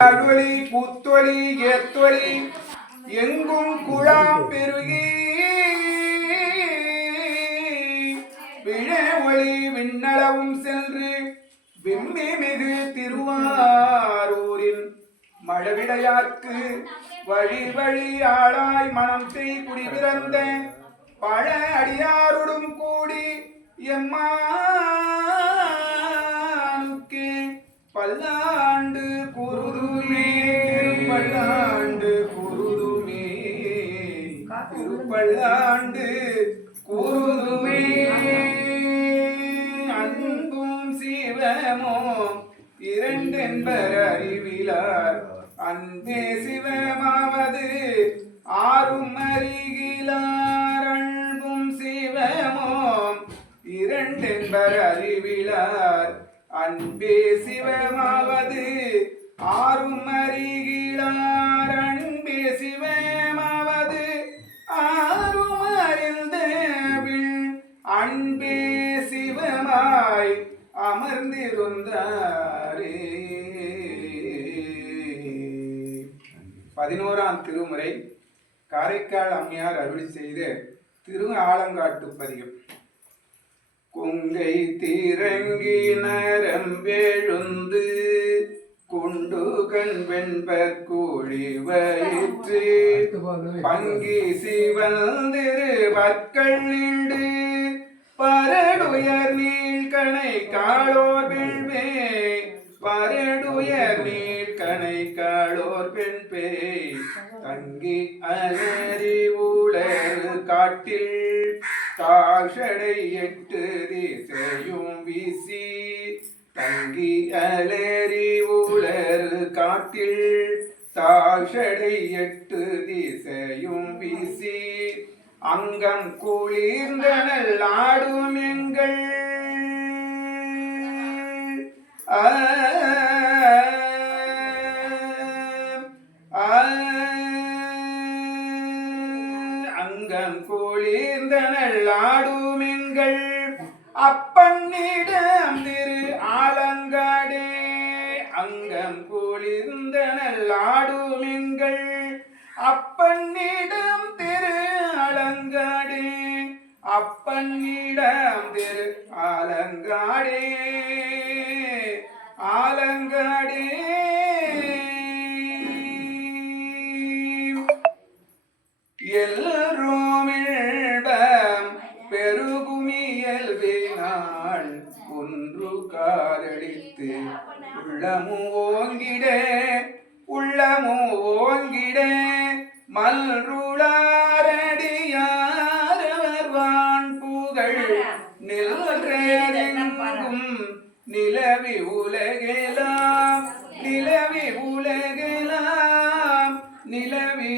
அருளி புத்தொலி ஏத்தொலி எங்கும் குழாம் பெருகி. விழ ஒளி விண்ணளவும் சென்று விம்மி மிகு திருவாரூரின் மழவிடையார்க்கு வழி வழி ஆளாய் மனம் செய் குடிபிறந்த பழ அடியாருடும் கூடி எம்மானுக்கே பல்லா குருதுமே திருப்பல்லாண்டு குருதுமே திருப்பல்லாண்டு குருதுமே அன்பும் சிவமோ இரண்டென்பர் அறிவிலார். அன்பே சிவமாவது ஆறும் அறிகிலார் அன்பும் சிவமோம் இரண்டென்பர் அறிவிலார். அன்பே சிவமாவது ஆறும் அறிகிலார் அன்பே சிவமாவது ஆறும் அறிந்தவிள் அன்பே சிவமாய் அமர்ந்திருந்தாரே. பதினோராம் திருமுறை காரைக்கால் அம்மையார் அருள் செய்த திரு ஆலங்காட்டு பதிகம். கொங்கை திரங்கி நரம்பெழுந்து குண்டு கண் வெண்பற் கூழி வயிற்று. பங்கி சிவந்திரு பற்கள் நின்று பரடுயர் நீள்கணை காளோர் வெள்வே பரடுயர் நீள்கணை காளோர் பெண் பேய் தங்கி அலறி உளறு காட்டில். தாஷடை எட்டு திசையும் வீசி. தங்கி அலறி காட்டில் தாஷடை எட்டு திசையும் வீசி அங்கம் குளிர்ந்தனல் ஆடும் எங்கள். அங்கம் குளிர்ந்தனல் ஆடும் எங்கள். அப்பன்னிடம் திரு ஆலங்காடே அங்கம் குளிர்ந்தனல் ஆடும் அப்பன்னிடம் திரு ஆலங்காடே அப்பன்னிடம் திரு அலங்காடே. ஆலங்காடே எல்லோருமிழ்பம் பெருகுமியல்வே ஒன்று காரடித்து உள்ளமும் ஓங்கிட உள்ளமும் ஓங்கிட மல்ருளாரடியாரவர் வான் புகழ் நில்றெங்கும் நிலவி உலகெலாம் நிலவி உலகெலாம் நிலவி